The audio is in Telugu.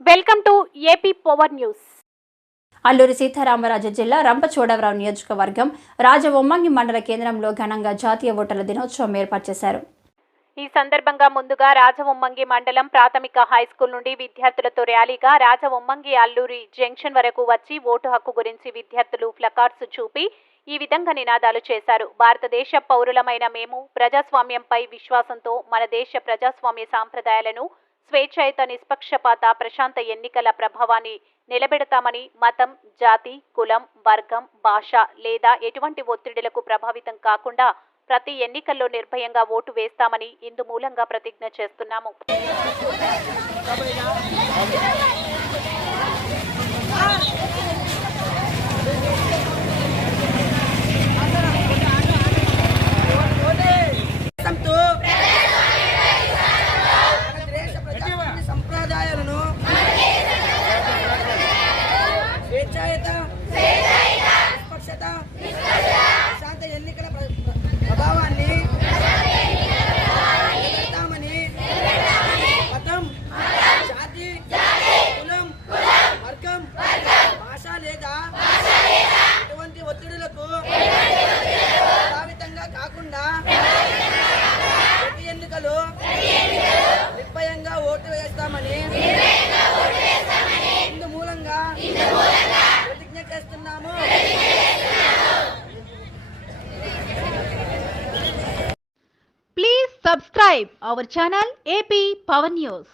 Welcome to AP power news. Alluri Sitaramaraju జిల్లా రంపచోడవరం నియోజకవర్గం రాజవొమ్మంగి మండల కేంద్రంలో ఘనంగా జాతీయ ఓటర్ల దినోత్సవం ఏర్పాటు చేశారు. ఈ సందర్భంగా ముందుగా రాజవొమ్మంగి మండలం ప్రాథమిక హైస్కూల్ నుండి విద్యార్థులతో ర్యాలీగా రాజవొమ్మంగి అల్లూరి జంక్షన్ వరకు వచ్చి ఓటు హక్కు గురించి విద్యార్థులు ప్లకార్డ్స్ చూపి ఈ విధంగా నినాదాలు చేశారు. భారతదేశ పౌరులమైన మేము ప్రజాస్వామ్యంపై విశ్వాసంతో మన దేశ ప్రజాస్వామ్య సాంప్రదాయాలను స్వేచ్ఛాయుత నిష్పక్షపాత ప్రశాంత ఎన్నికల ప్రభావాన్ని నిలబెడతామని, మతం, జాతి, కులం, వర్గం, భాష లేదా ఎటువంటి ఒత్తిడిలకు ప్రభావితం కాకుండా ప్రతి ఎన్నికల్లో నిర్భయంగా ఓటు వేస్తామని ఇందు మూలంగా ప్రతిజ్ఞ చేస్తున్నాము. సంప్రదాయాలను స్వేచ్ఛాయుత నిష్పక్షత ప్రశాంత ఎన్నికల ప్రభావాన్ని నిలబెడతామని మతం, జాతి, కులం, వర్గం, భాష లేదా ఎటువంటి ఒత్తిడులకు ప్రభావితంగా కాకుండా ప్రతి ఎన్నికలు నిర్భయంగా ఓటు వేస్తామని ఇందు మూలంగా ప్రతిజ్ఞ చేస్తున్నాము. Please subscribe our channel AP Power News.